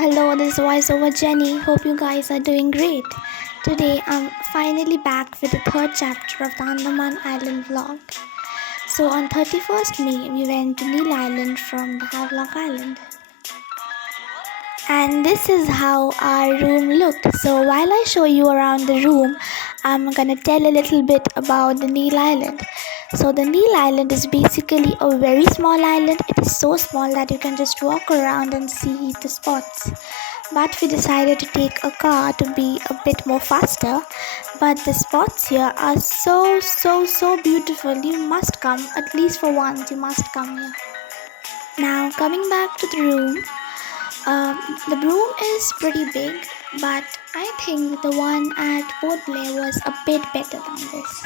Hello, this is voiceover Jenny. Hope you guys are doing great. Today I'm finally back with the third chapter of the Andaman Island vlog. So on 31st May, we went to Neil Island from the Havelock Island. And this is how our room looked. So while I show you around the room, I'm gonna tell a little bit about the Neil Island. So the Neil Island is basically a very small island. It is so small that you can just walk around and see the spots. But we decided to take a car to be a bit more faster. But the spots here are so beautiful. You must come, at least for once, you must come here. Now coming back to the room, the room is pretty big, but I think the one at Port Blair was a bit better than this.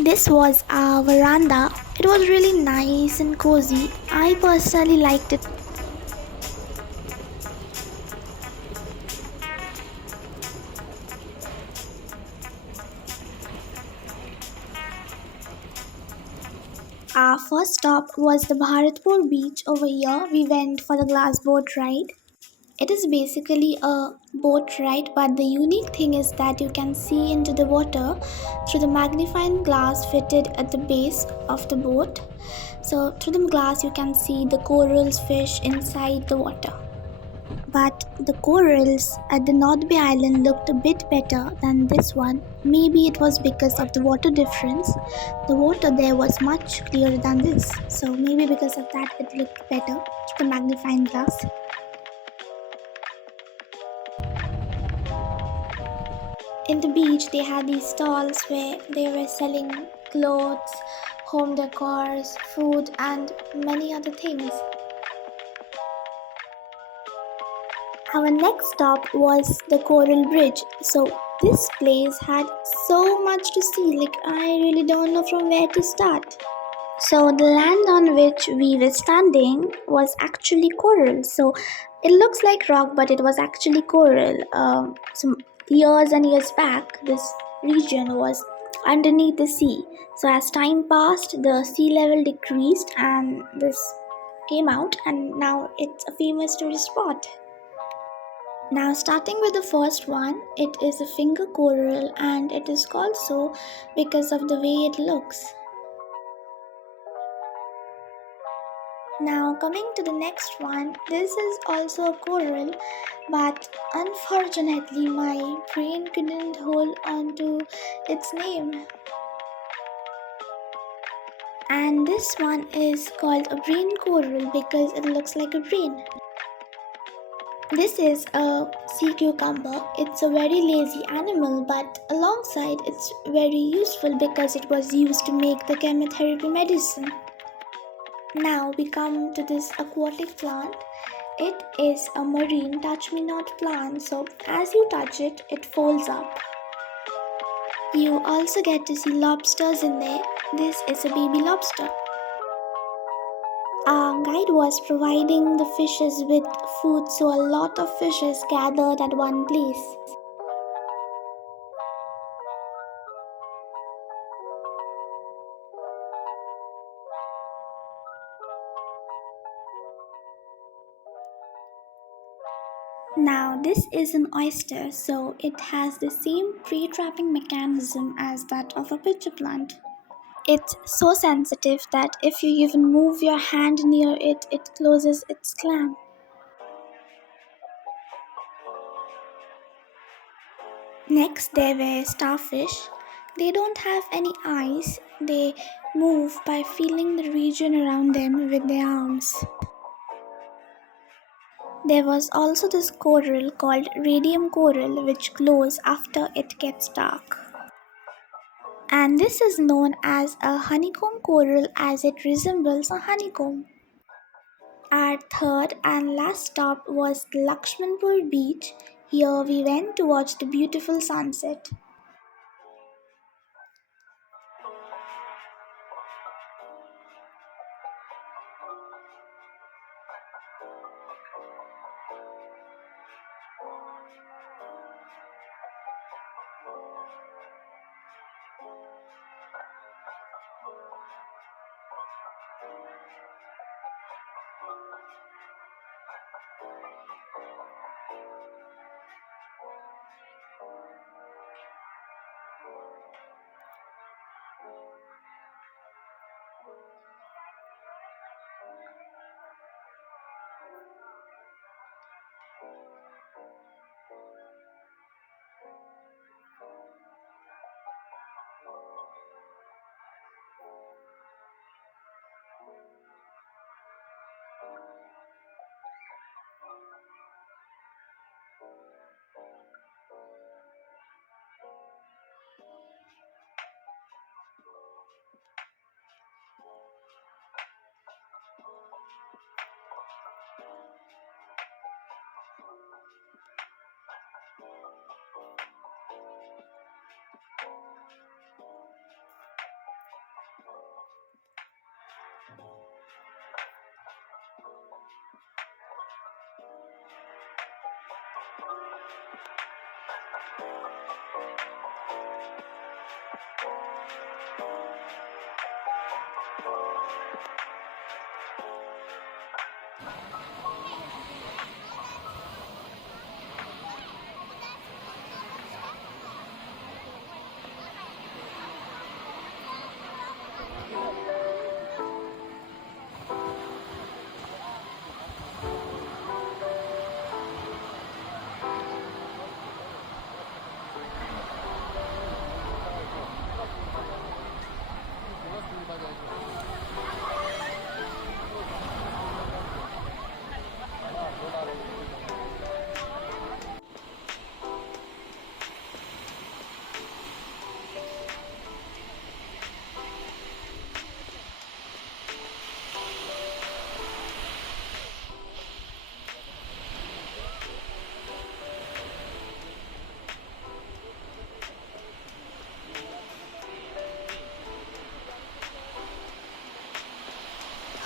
This was our veranda. It was really nice and cozy. I personally liked it. Our first stop was the Bharatpur beach over here. We went for the glass boat ride. It is basically a boat ride, but the unique thing is that you can see into the water through the magnifying glass fitted at the base of the boat. So through the glass you can see the corals, fish inside the water. But the corals at the North Bay Island looked a bit better than this one. Maybe it was because of the water difference. The water there was much clearer than this. So maybe because of that it looked better through the magnifying glass. In the beach, they had these stalls where they were selling clothes, home decors, food, and many other things. Our next stop was the Coral Bridge. So this place had so much to see, like I really don't know from where to start. So the land on which we were standing was actually coral. So it looks like rock, but it was actually coral. Some years and years back, this region was underneath the sea. So as time passed, the sea level decreased, and this came out, and now it's a famous tourist spot. Now, starting with the first one, it is a finger coral, and it is called so because of the way it looks. Now coming to the next one, this is also a coral, but unfortunately my brain couldn't hold on to its name. And this one is called a brain coral because it looks like a brain. This is a sea cucumber. It's a very lazy animal, but alongside it's very useful because it was used to make the chemotherapy medicine. Now we come to this aquatic plant. It is a marine touch me not plant, so as you touch it, it folds up. You also get to see lobsters in there. This is a baby lobster. Our guide was providing the fishes with food, so a lot of fishes gathered at one place. Now this is an oyster, so it has the same prey-trapping mechanism as that of a pitcher plant. It's so sensitive that if you even move your hand near it, it closes its clamp. Next there were starfish. They don't have any eyes, they move by feeling the region around them with their arms. There was also this coral called radium coral which glows after it gets dark. And this is known as a honeycomb coral as it resembles a honeycomb. Our third and last stop was Lakshmanpur Beach. Here we went to watch the beautiful sunset.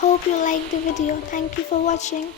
Hope you liked the video. Thank you for watching.